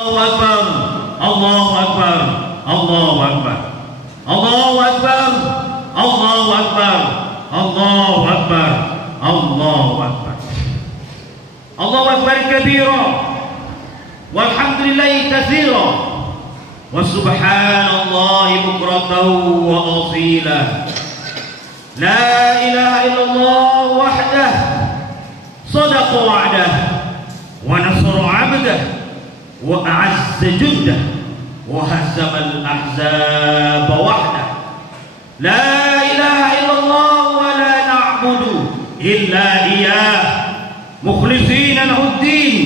Allahu Akbar, Allahu Akbar, Allahu Akbar, Allahu Akbar, Allahu Akbar, Allahu Akbar, Allahu Akbar, Allahu Akbar kabira, walhamdulillahi katsira, wa subhanallahi bukratan wa asila. La ilaha illallah wahdah, sadaqa wa'dah, wa nasara 'abdah, wa a'azza jundah, wa hazama al-ahzaba wahdah. La ilaha illallah wa la na'budu illa iyyah mukhlishina lahu-d-din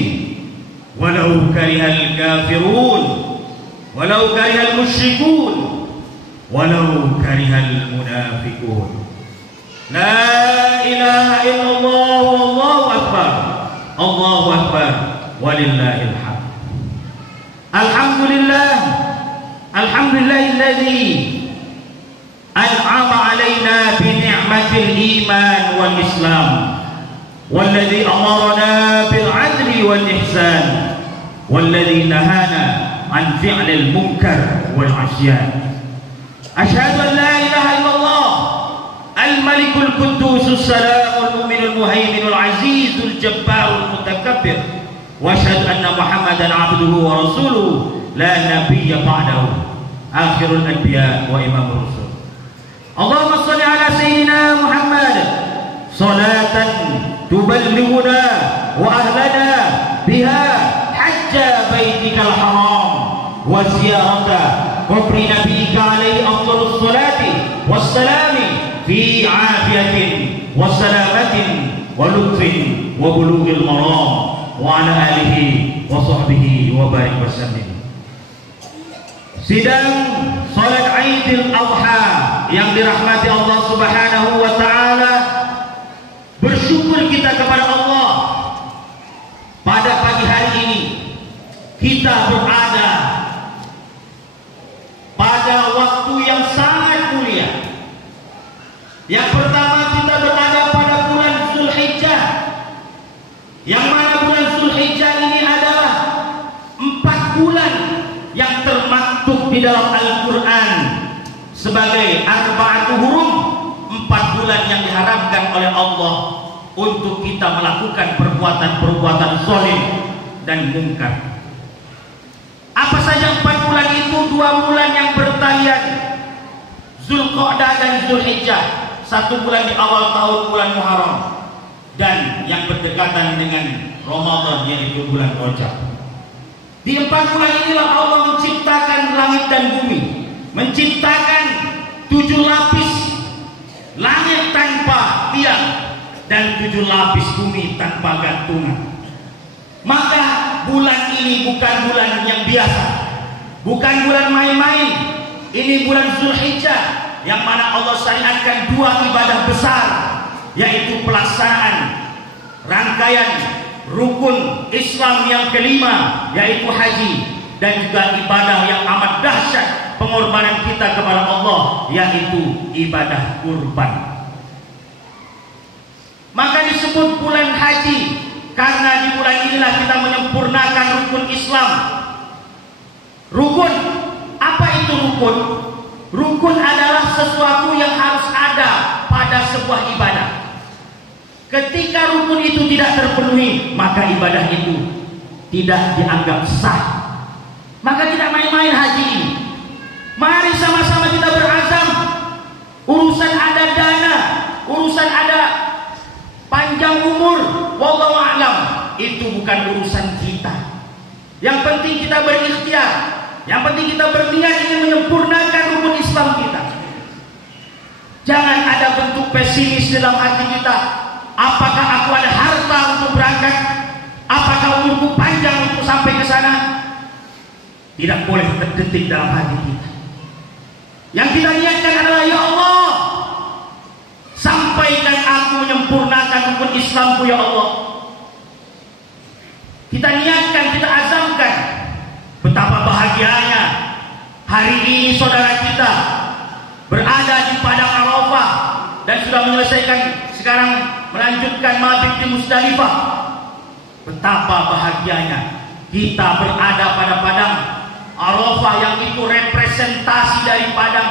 walau karihal kafirun walau karihal musyrikun walau karihal munafiqun. La ilaha illallah wallahu akbar, Allahu akbar, walillahil hamd. Alhamdulillah, alhamdulillahilladzi an'ama alaina bi ni'matil iman wal islam, walladzi amarna bil adli wal ihsan, walladzi nahana an fi'lil munkar wal 'asyan. Asyhadu an la ilaha illallah al-malikul quddus as-salamul mu'minul muhaiminul azizul jabbarul mutakabbir, wa asyhadu anna muhammadan abduhu wa rasuluhu la nabiyya ba'dahu, akhirul anbiya wa imamur rusul. Allahumma shalli ala sayyidina Muhammad salatan tuballighuna wa ahlana biha hajja baitikal haram wa ziyarata qabri nabiyyika alaihi afdhalus salati wassalami fi afiyatin wa salamatin wa lutfin wa bulughil maram wa ala alihi wa sahbihi wa barik wasallim. Sidang salat Idul Adha yang dirahmati Allah Subhanahu wa taala, bersyukur kita kepada Allah pada pagi hari ini kita berada pada waktu yang sangat mulia. Yang pertama, kita berada pada bulan Zulhijjah, yang mana bulan Zulhijjah ini adalah 4 bulan yang termaktub di dalam Al-Quran sebagai arba'atu hurum, 4 bulan yang diharapkan oleh Allah untuk kita melakukan perbuatan-perbuatan zalim dan mungkar. Apa saja 4 bulan itu? 2 bulan yang bertalian, Zulqa'dah dan Zulhijjah, 1 bulan di awal tahun bulan Muharram, dan yang berdekatan dengan Ramadan yaitu bulan Rajab. Di 4 bulan inilah Allah menciptakan langit dan bumi, menciptakan 7 lapis langit tanpa tiang dan 7 lapis bumi tanpa gantungan. Maka bulan ini bukan bulan yang biasa, bukan bulan main-main. Ini bulan Zulhijjah yang mana Allah syariatkan 2 ibadah besar, yaitu pelaksanaan rangkaian rukun Islam yang kelima, yaitu haji, dan juga ibadah yang amat dahsyat pengorbanan kita kepada Allah, yaitu ibadah kurban. Maka disebut bulan haji karena di bulan inilah kita menyempurnakan rukun Islam. Rukun, apa itu rukun? Rukun adalah sesuatu yang harus ada pada sebuah ibadah. Ketika rukun itu tidak terpenuhi, maka ibadah itu tidak dianggap sah. Maka tidak main-main haji ini. Mari sama-sama kita berazam. Urusan ada dana, urusan ada panjang umur, wallahu a'lam, itu bukan urusan kita. Yang penting kita berikhtiar, yang penting kita berniat ingin menyempurnakan rukun Islam kita. Jangan ada bentuk pesimis dalam hati kita. Apakah aku ada harta untuk berangkat? Apakah umurku panjang untuk sampai ke sana? Tidak boleh terdetik dalam hati kita. Yang kita niatkan adalah, ya Allah, sampaikan aku menyempurnakan rukun Islamku, ya Allah. Kita niatkan, kita azamkan. Betapa bahagianya hari ini saudara kita berada di padang Arafah dan sudah menyelesaikan, sekarang melanjutkan mabit di Musdalifah. Betapa bahagianya kita berada pada representasi dari padang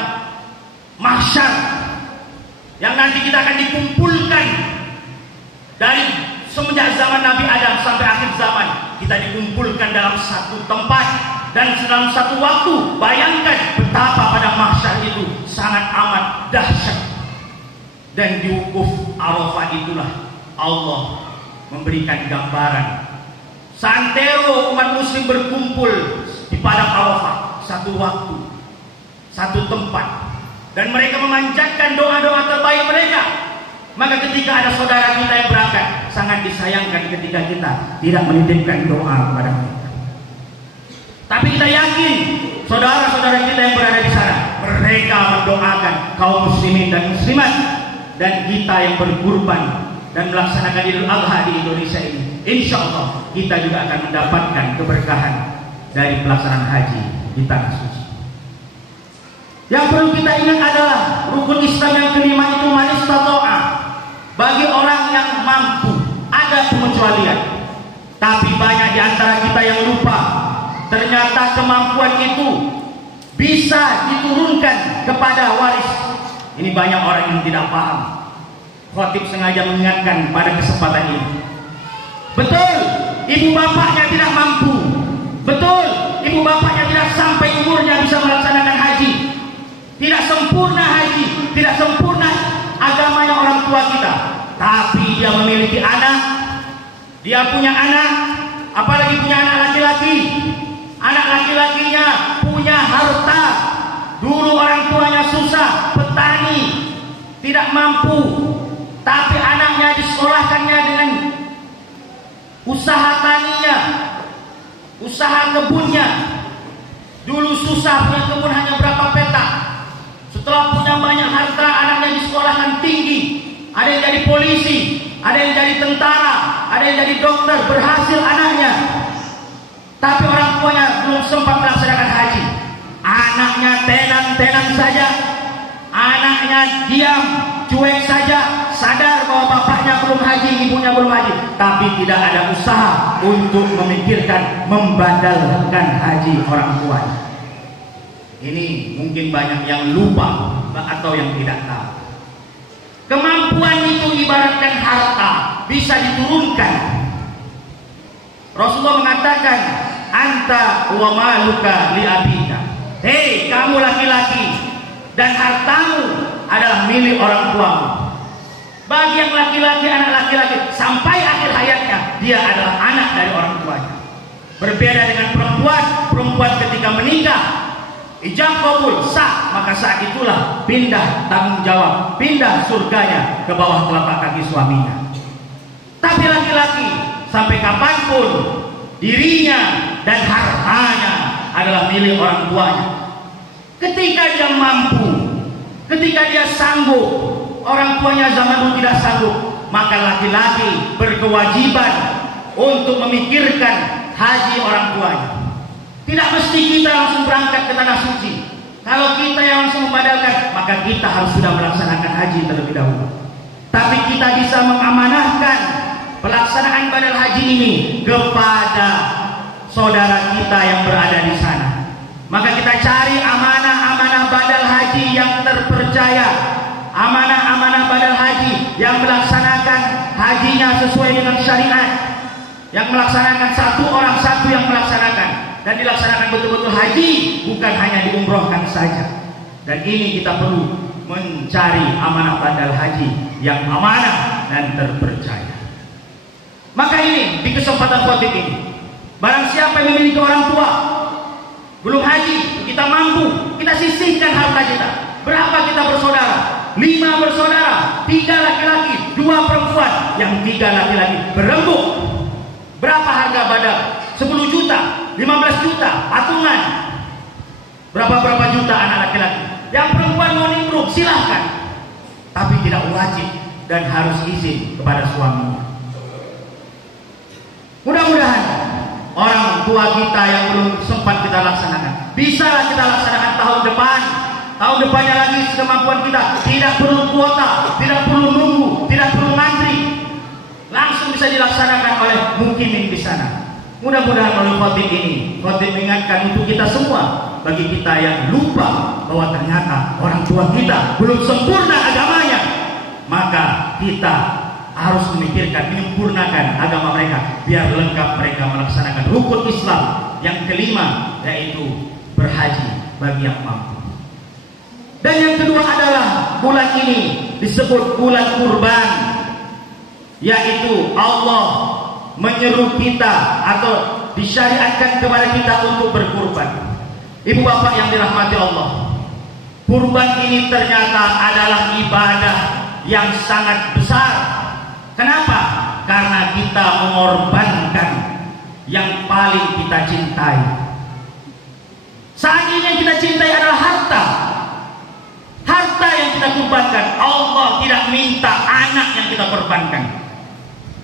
mahsyar yang nanti kita akan dikumpulkan dari semenjak zaman Nabi Adam sampai akhir zaman. Kita dikumpulkan dalam satu tempat dan dalam satu waktu. Bayangkan betapa padang mahsyar itu sangat amat dahsyat. Dan di wukuf Arafah itulah Allah memberikan gambaran santero umat muslim berkumpul di padang Arafah, satu waktu, satu tempat, dan mereka memanjatkan doa-doa terbaik mereka. Maka ketika ada saudara kita yang berangkat, sangat disayangkan ketika kita tidak menitipkan doa kepada mereka. Tapi kita yakin saudara-saudara kita yang berada di sana, mereka mendoakan kaum muslimin dan muslimat, dan kita yang berkurban dan melaksanakan Idul Adha di Indonesia ini, insya Allah kita juga akan mendapatkan keberkahan dari pelaksanaan haji di tanah suci. Yang perlu kita ingat adalah rukun Islam yang kelima itu manis tato'a, bagi orang yang mampu. Ada pengecualian, tapi banyak di antara kita yang lupa. Ternyata kemampuan itu bisa diturunkan kepada waris. Ini banyak orang yang tidak paham. Khatib sengaja mengingatkan pada kesempatan ini. Betul, ibu bapaknya tidak mampu. Betul, ibu bapaknya tidak sampai umurnya bisa melaksanakan haji. Tidak sempurna haji, tidak sempurna agamanya orang tua kita. Tapi dia memiliki anak, dia punya anak, apalagi punya anak laki-laki. Anak laki-lakinya punya harta. Dulu orang tuanya susah, petani, tidak mampu, tapi anaknya disekolahkannya dengan usaha taninya, usaha kebunnya. Dulu susah, punya kebun hanya berapa petak. Setelah punya banyak harta, anaknya disekolahkan tinggi. Ada yang jadi polisi, ada yang jadi tentara, ada yang jadi dokter. Berhasil anaknya, tapi orang tuanya belum sempat melaksanakan haji. Anaknya tenan-tenan saja, anaknya diam, cuek saja, sadar bahwa bapaknya belum haji, ibunya belum haji, tapi tidak ada usaha untuk memikirkan membadalkan haji orang tuanya. Ini mungkin banyak yang lupa atau yang tidak tahu. Kemampuan itu ibaratkan harta, bisa diturunkan. Rasulullah mengatakan, anta wa maluka li abika. Hei kamu laki-laki, dan hartamu adalah milik orang tuamu. Bagi yang laki-laki, anak laki-laki, sampai akhir hayatnya dia adalah anak dari orang tuanya. Berbeda dengan perempuan, perempuan ketika menikah, ijab kabul sah, maka saat itulah pindah tanggung jawab, pindah surganya ke bawah telapak kaki suaminya. Tapi laki-laki sampai kapanpun dirinya dan hartanya adalah milik orang tuanya. Ketika dia mampu, ketika dia sanggup, orang tuanya zaman dulu tidak sanggup, maka laki-laki berkewajiban untuk memikirkan haji orang tuanya. Tidak mesti kita langsung berangkat ke tanah suci. Kalau kita yang langsung membadalkan, maka kita harus sudah melaksanakan haji terlebih dahulu. Tapi kita bisa mengamanahkan pelaksanaan badal haji ini kepada saudara kita yang berada di sana. Maka kita cari amanah-amanah badal haji yang terpercaya, amanah-amanah badal haji yang melaksanakan hajinya sesuai dengan syariat, yang melaksanakan satu orang satu yang melaksanakan, dan dilaksanakan betul-betul haji, bukan hanya diumrohkan saja. Dan ini kita perlu mencari amanah badal haji yang amanah dan terpercaya. Maka ini di kesempatan khatib ini, barang siapa yang memiliki orang tua belum haji, kita mampu, kita sisihkan harta kita. Berapa kita bersaudara? 5 bersaudara, 3 laki-laki, 2 perempuan, yang 3 laki-laki berembuk. Berapa harga badal? 10 juta, 15 juta, patungan. Berapa juta anak laki-laki. Yang perempuan mau nimbrung, silahkan, tapi tidak wajib dan harus izin kepada suaminya. Mudah-mudahan orang tua kita yang belum sempat kita laksanakan, bisalah kita laksanakan tahun depan. Tahun depannya lagi sekemampuan kita. Tidak perlu kuota, tidak perlu nunggu, tidak perlu ngantri, langsung bisa dilaksanakan oleh mukimin di sana. Mudah-mudahan melalui khotib ini, khotib mengingatkan untuk kita semua bagi kita yang lupa bahwa ternyata orang tua kita belum sempurna agamanya, maka kita harus memikirkan menyempurnakan agama mereka biar lengkap mereka melaksanakan rukun Islam yang kelima, yaitu berhaji bagi yang mampu. Dan yang kedua adalah bulan ini disebut bulan kurban, yaitu Allah menyeru kita atau disyariatkan kepada kita untuk berkurban. Ibu bapak yang dirahmati Allah, kurban ini ternyata adalah ibadah yang sangat besar. Kenapa? Karena kita mengorbankan yang paling kita cintai. Saat ini yang kita cintai adalah harta. Harta yang kita korbankan. Allah tidak minta anak yang kita korbankan.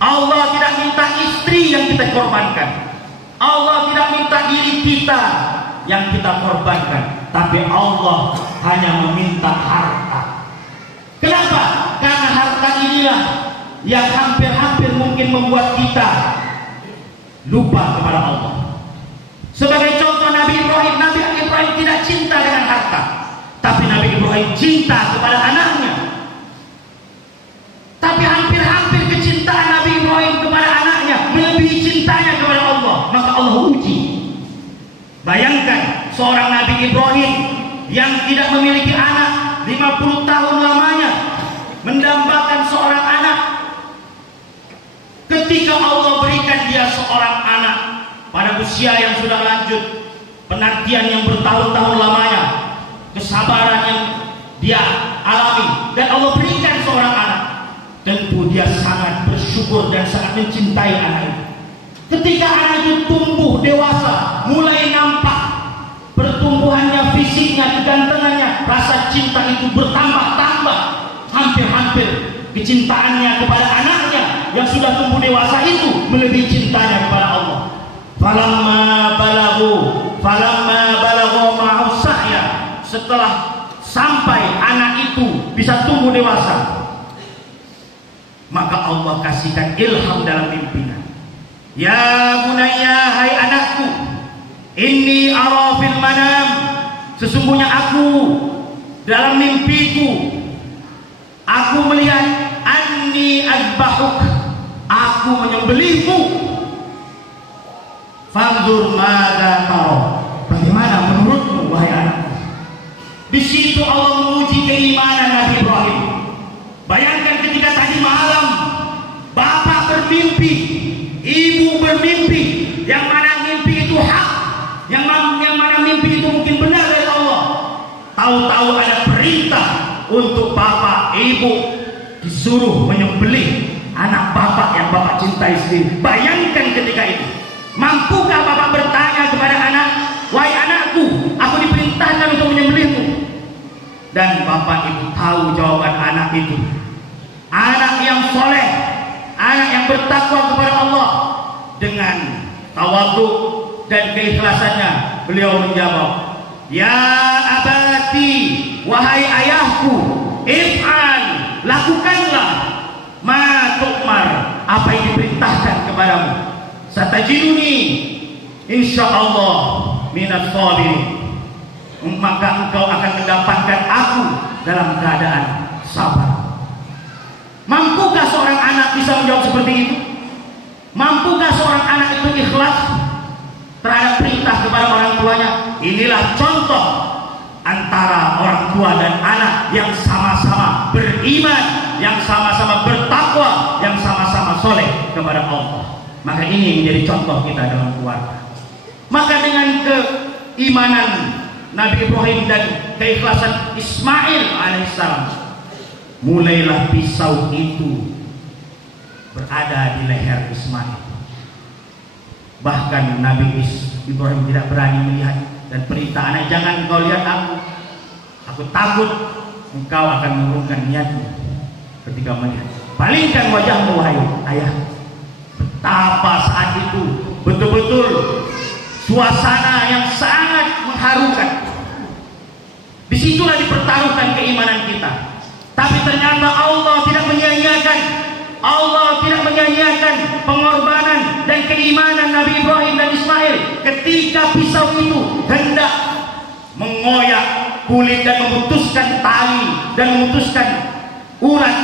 Allah tidak minta istri yang kita korbankan. Allah tidak minta diri kita yang kita korbankan. Tapi Allah hanya meminta harta. Kenapa? Karena harta inilah yang hampir-hampir mungkin membuat kita lupa kepada Allah. Sebagai contoh Nabi Ibrahim tidak cinta dengan harta, tapi Nabi Ibrahim cinta kepada anaknya. Tapi hampir-hampir kecintaan Nabi Ibrahim kepada anaknya melebihi cintanya kepada Allah. Maka Allah uji. Bayangkan seorang Nabi Ibrahim yang tidak memiliki anak 50 tahun lamanya mendambakan seorang anak. Ketika Allah berikan dia seorang anak pada usia yang sudah lanjut, penantian yang bertahun-tahun lamanya, kesabaran yang dia alami, dan Allah berikan seorang anak, tentu dia sangat bersyukur dan sangat mencintai anak itu. Ketika anak itu tumbuh dewasa, mulai nampak pertumbuhannya, fisiknya, kegantengannya, rasa cinta itu bertambah-tambah. Hampir-hampir kecintaannya kepada anaknya yang sudah tumbuh dewasa itu melebihi cintanya kepada Allah. Falamma balaghu ma'u sa'ya, setelah sampai anak itu bisa tumbuh dewasa, maka Allah kasihkan ilham dalam mimpinya. Ya bunayya, hai anakku, inni ara fil manam, sesungguhnya aku dalam mimpiku aku melihat anni azbahuk, aku menyembelihmu. Fanzur madza tara, bagaimana menurutmu wahai anakku? Di situ Allah menguji keimanan Nabi Ibrahim. Bayangkan ketika tadi malam bapak bermimpi, ibu bermimpi, yang mana mimpi itu hak, yang mana mimpi itu mungkin benar dari Allah. Tahu-tahu ada perintah untuk bapak ibu disuruh menyembelih anak bapak yang bapak cintai sendiri. Bayangkan ketika itu, mampukah bapak bertanya kepada anak, wahai anakku, aku diperintahkan untuk menyembelihmu? Dan bapak ibu tahu jawaban anak itu. Anak yang soleh, anak yang bertakwa kepada Allah, dengan tawadhu dan keikhlasannya beliau menjawab, ya abati, wahai ayahku, if'al, lakukanlah ma tu'mar, apa yang diperintahkan kepadamu. Satajiduni insyaallah minas sabirin, maka engkau akan mendapatkan aku dalam keadaan sabar. Mampukah seorang anak bisa menjawab seperti itu? Mampukah seorang anak itu ikhlas terhadap perintah kepada orang tuanya? Inilah contoh antara orang tua dan anak yang sama-sama beriman, yang sama-sama bertakwa, yang sama-sama soleh kepada Allah. Maka ini menjadi contoh kita dalam keluarga. Maka dengan keimanan Nabi Ibrahim dan keikhlasan Ismail alaihissalam, mulailah pisau itu berada di leher Ismail. Bahkan Nabi Ibrahim tidak berani melihat dan perintah anak, jangan engkau lihat aku takut engkau akan mengurungkan niatmu ketika melihat. Palingkan wajahmu wahai ayah. Betapa saat itu betul-betul suasana yang sangat mengharukan. Disitulah dipertaruhkan keimanan kita. Tapi ternyata Allah tidak menyia-nyiakan, Allah tidak menyia-nyiakan pengorbanan dan keimanan Nabi Ibrahim dan Ismail. Ketika pisau itu hendak mengoyak kulit dan memutuskan tali dan memutuskan urat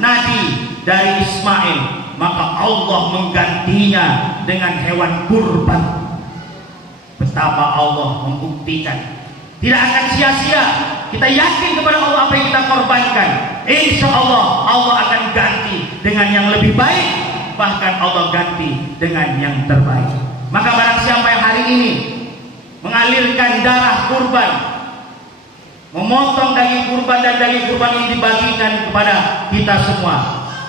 nadi dari Ismail, maka Allah menggantinya dengan hewan kurban. Betapa Allah membuktikan tidak akan sia-sia. Kita yakin kepada Allah apa yang kita korbankan, insya Allah Allah akan ganti dengan yang lebih baik, bahkan Allah ganti dengan yang terbaik. Maka barang siapa yang hari ini mengalirkan darah kurban, memotong daging kurban, dan daging kurban ini dibagikan kepada kita semua,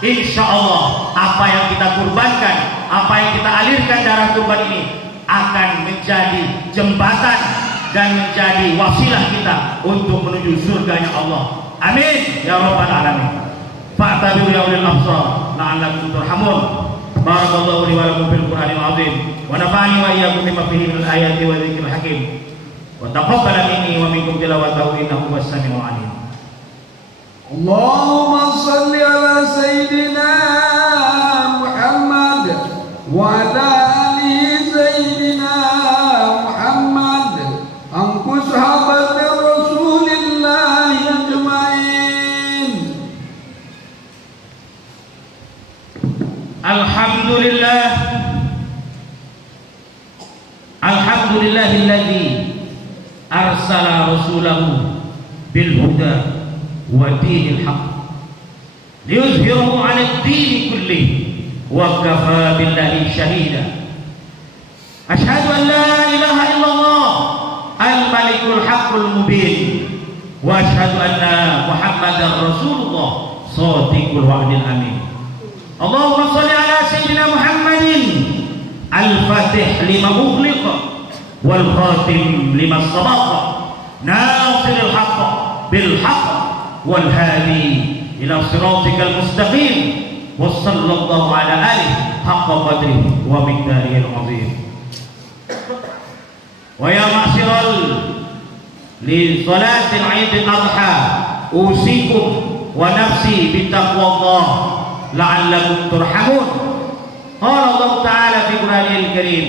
insya Allah apa yang kita kurbankan, apa yang kita alirkan darah kurban ini akan menjadi jembatan dan menjadi wasilah kita untuk menuju surganya Allah. Amin ya rabbal alamin. Fa'tabiru ya ulil absar la'allakum turhamun. Barakallahu li wa lakum fil Qur'anil azim wa nafa'ani wa iyyakum bima fihi minal ayati wa dzikril hakim. Wa taqabbala minni wa minkum tilawatahu innahu was-sami'ul 'alim. Allahumma shalli ala sayyidina Muhammad wa ala ali sayyidina Muhammad angku sahabat Rasulillah ajmain. Alhamdulillah, alhamdulillahilladzi arsala rasulahu bil huda wa dinil haqq liyuzhirahu 'ala ad-din kullihi wa kafa billahi shahida. Asyhadu an la ilaha illallah al-malikul haqqul mubin wa asyhadu anna Muhammadar Rasulullah shadiqul wa'dil amin. Allahumma shalli ala sayyidina Muhammadin al-fatih lima ughliqa wal khatim lima sabaqa nasiril haqq bil haqq wal hadi ila siratikal mustaqim wa sallallahu ala alihi haqqa qadrihi wa miqdarihi al-azim. Wa ya ma'syiral li salatil 'Aidil Adha usikum wa nafsi bittaqwallah la'allakum turhamun. Qala Allah Ta'ala fi Qur'anil Karim,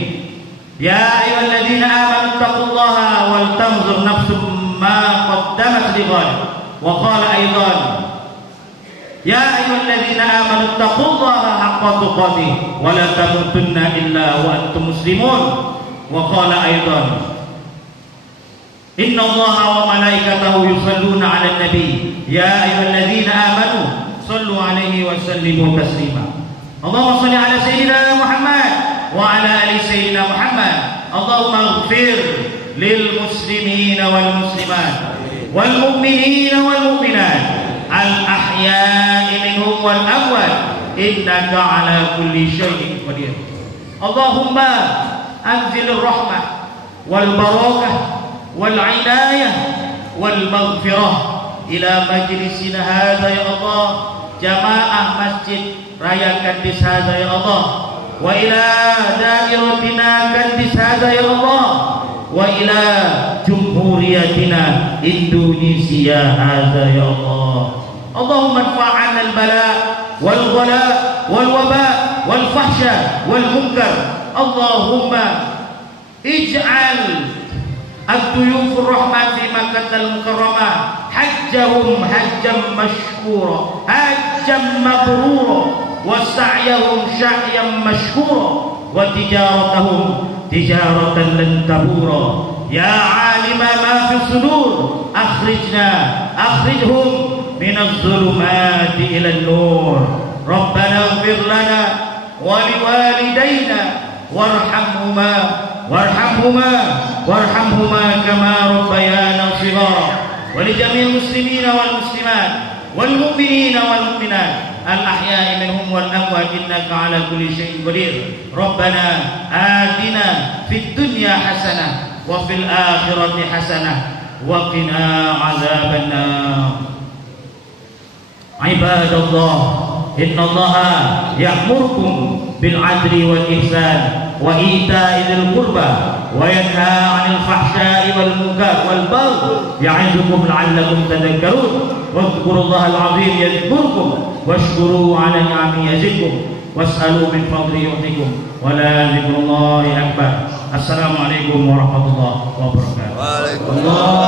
ya ayyuhalladzina amanu taqullaha wal tanzur nafsum ma qaddamat lighad. Wa qala aidan, ya ayyuhalladzina amanu taqullaha haqqa tuqatih wa la tamutunna illa wa antum muslimun. Wa qala aidan, inna Allaha wa malaikatahu yusalluna 'alan nabi ya ayyuhalladzina amanu sallu 'alaihi wa sallimu taslima. Allahumma shalli ala sayyidina Muhammad wa ala ali sayyidina Muhammad. Allahumma ighfir lil muslimina wal muslimat wal mu'minina wal mu'minat al ahya'i minhum wal amwat innaka ala kulli syai'in qadir. Allahumma anzilir rahmah wal barakah wal inayah wal maghfirah ila majlisina hadza ya Allah, jamaah masjid Raya Kandis hadza ya Allah, wa ila dairatina Kandis hadza ya Allah, wa ila jumhuriyatina Indonesia hadza ya Allah. Allahumma adfa'an al-bala wal ghala wal waba wal fahsya wal munkar. Allahumma ij'al ad-duyuf ar-rahman fi Makkah al-Mukarramah hajjahum hajjan mashkura hajjan mabrura wa sa'yahum sa'yan mashkura wa tijaratahum tijaratan lan tabura. Ya 'alima ma fi sudur akhrijhum min adh-dhulumati ila an-nur. Rabbana ighfir lana wa liwalidayna warhamhuma kama rabbayana shighara. ولجميع المسلمين والمسلمات والمؤمنين والمؤمنات الأحياء منهم والأموات إنك على كل شيء قدير. ربنا آتنا في الدنيا حسنة وفي الآخرة حسنة وقنا عذاب النار. عباد الله إن الله يأمركم بالعدل والإحسان وإيتاء ذي القربى وينهى عن الفحشاء والمنكر والبغي يعظكم لعلكم تذكرون. واذكروا الله العظيم يذكركم واشكروا على نعمه يزدكم واسألوا من فضله يعطيكم ولا ذكر الله أكبر. السلام عليكم ورحمة الله وبركاته. Allah